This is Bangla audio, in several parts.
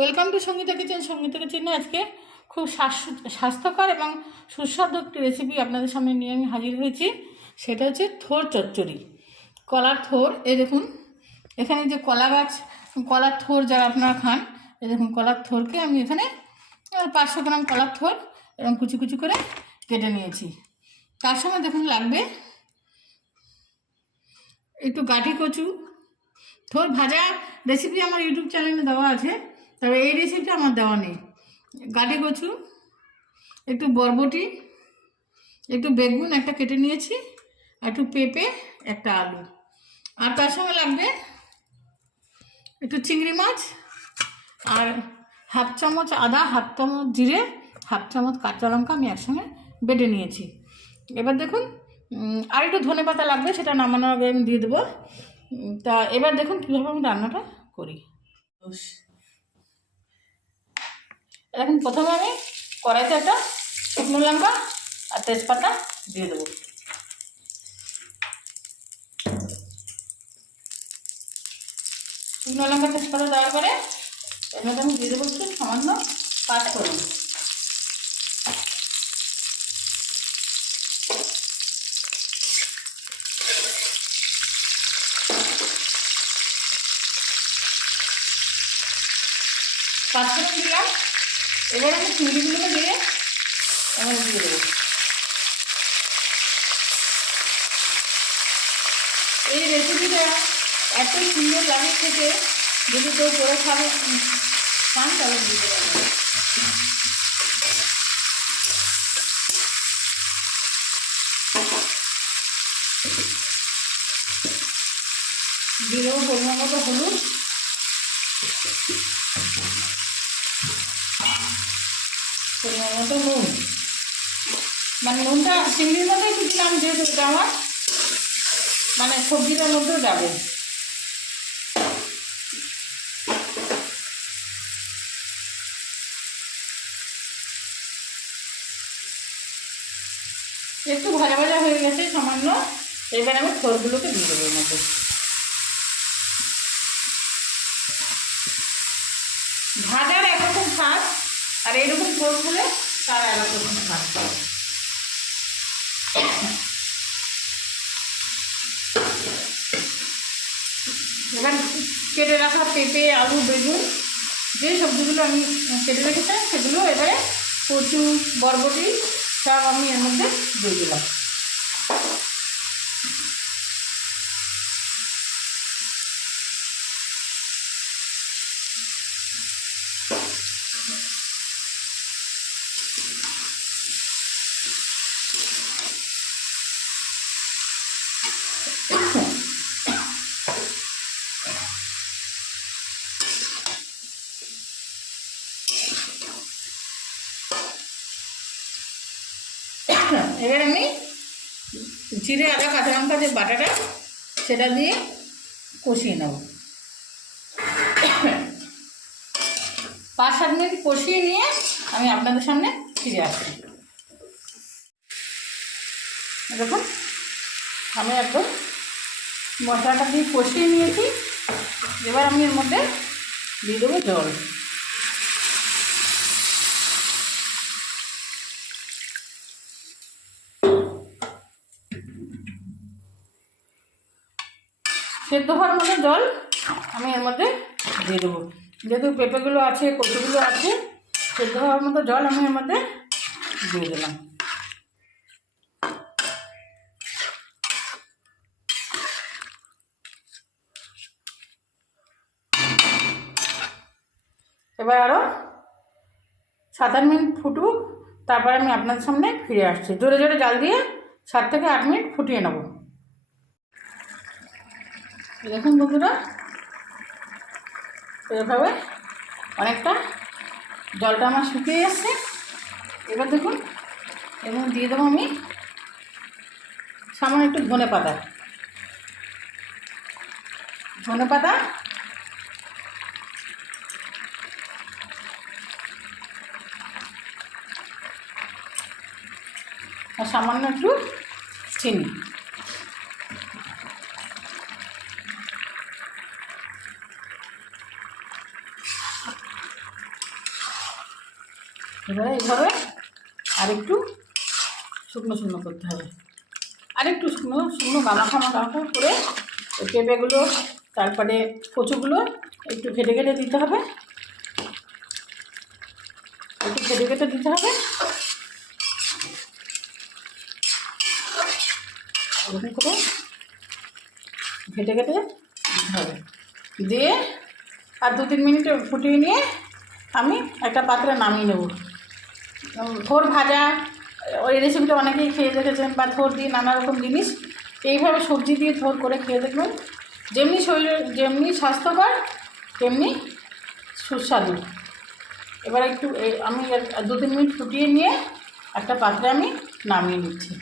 Welcome to Sangeeta kitchen Sangeeta কিচেনে আজকে খুব স্বাস্থ্যকর এবং সুস্বাদু একটি রেসিপি আপনাদের সামনে নিয়ে আমি হাজির হয়েছি। সেটা হচ্ছে থোর চচ্চড়ি। কলার থোর, এই দেখুন, এখানে যে কলা গাছ, কলার থোর যারা আপনারা খান, এই দেখুন, কলার থোরকে আমি এখানে পাঁচশো গ্রাম কলার থোর এরকম কুচি কুচি করে কেটে নিয়েছি। তার সঙ্গে দেখুন, লাগবে একটু গাঠি কচু। থোর ভাজা রেসিপি আমার ইউটিউব চ্যানেলে দেওয়া আছে। তবে এই রেসিপিটা আমার দেওয়া নেই। গাঠি কচু, একটু বরবটি, একটু বেগুন একটা কেটে নিয়েছি একটু পেঁপে, একটা আলু। আর তার সঙ্গে লাগবে একটু চিংড়ি মাছ, আর হাফ চামচ আদা, হাফ চামচ জিরে, হাফ চামচ কাঁচা লঙ্কা আমি একসঙ্গে বেটে নিয়েছি। এবার দেখুন আর একটু ধনে পাতা লাগবে, সেটা নামানোর আগে আমি দিয়ে দেবো। তা এবার দেখুন কীভাবে আমি রান্নাটা করি। এখন প্রথমে আমি কড়াইতে একটা শুকনো লঙ্কা আর তেজপাতা দিয়ে দেবো। শুকনো লঙ্কা, তেজপাতা দেওয়ার পরে এর মধ্যে আমি দিয়ে দেবো একটু সামান্য পাঁচ করুন পাঁচ ফোড়ন দিলাম। এবার আমি চিংড়িগুলোকে দিয়ে এবার দিয়ে দেবো। এই রেসিপিটা এত সুন্দর লাগে খেতে, যদি কেউ করে খাবে খান তাহলে বুঝতে পারবে দিয়ে দেবো পরিমাণ মতো হলুদ। পরিমাণ মতো নুন। মানে নুনটা চিংড়ির মধ্যেই দিলাম যেহেতু এটা আমার। মানে সবজিটার মধ্যেও যাবে। একটু ভাজা ভাজা হয়ে গেছে সামান্য। এবার আমি থোরগুলোকে দিয়ে দেবো এর মধ্যে। স্বাদ আর এরকম থোর হলে তার এলাকা স্বাদ এবার কেটে রাখা পেঁপে, আলু, বেগুন, যে সবজিগুলো আমি কেটে রেখেছিলাম সেগুলো এবারে কচু, বরবটি সব আমি এর মধ্যে দিয়ে দিলাম। এবার আমি জিরে, আদা, কাঁচা লঙ্কা, যে বাটাটা, সেটা দিয়ে কষিয়ে নেব। পাঁচ সাত মিনিট কষিয়ে নিয়ে আমি আপনাদের সামনে ফিরে আসি দেখুন, আমি একদম মশলাটা দিয়ে কষিয়ে নিয়েছি। এবার আমি এর মধ্যে দিয়ে দেবো জল। সেদ্ধ হওয়ার মতো জল আমি এর মধ্যে দিয়ে দেবো। যেহেতু পেঁপেগুলো আছে, কচুগুলো আছে, সেদ্ধ হওয়ার মতো জল আমি এর মধ্যে দিয়ে দিলাম। এবার আরও সাত আট মিনিট ফুটুক, তারপরে আমি আপনাদের সামনে ফিরে আসছি। জোরে জোরে জাল দিয়ে সাত থেকে আট মিনিট ফুটিয়ে নেব। দেখুন বন্ধুরা, এভাবে অনেকটা জলটা আমার শুকিয়ে যাচ্ছে এবার দেখুন, এবং দিয়ে দেবো আমি সামান্য একটু ধনে পাতা। ধনে পাতা আর সামান্য একটু চিনি এবারে এইভাবে আরেকটু শুকনো শুকনো করতে হবে। আরেকটু শুকনো শুকনো গামাখা গামাখা করে পেঁপেগুলো, তারপরে কচুগুলো একটু ঘেটে ঘেটে দিতে হবে। একটু ঘেটে ঘেটে দিতে হবে। এরকম করে ঘেটে ঘেটে হবে দিয়ে আর দু তিন মিনিট ফুটিয়ে নিয়ে আমি একটা পাত্রে নামিয়ে নেব। থোর ভাজা, ওই রেসিপিটা অনেকেই খেয়ে দেখেছেন বা থোর দিয়ে নানা রকম জিনিস। এইভাবে সবজি দিয়ে থোর করে খেয়ে দেখবেন। যেমনি শরীরে, যেমনি স্বাস্থ্যকর, তেমনি সুস্বাদু। এবার একটু আমি দু তিন মিনিট ফুটিয়ে নিয়ে একটা পাত্রে আমি নামিয়ে নিচ্ছি।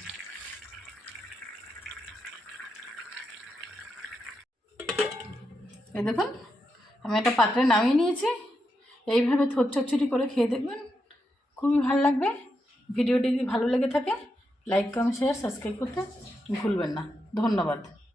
এই দেখুন, আমি একটা পাত্রে নামিয়ে নিয়েছি। এইভাবে থোর চচ্চড়ি করে খেয়ে দেখবেন, খুবই ভালো লাগবে। ভিডিওটি যদি ভালো লেগে থাকে লাইক কমেন্ট শেয়ার সাবস্ক্রাইব করতে ভুলবেন না। ধন্যবাদ।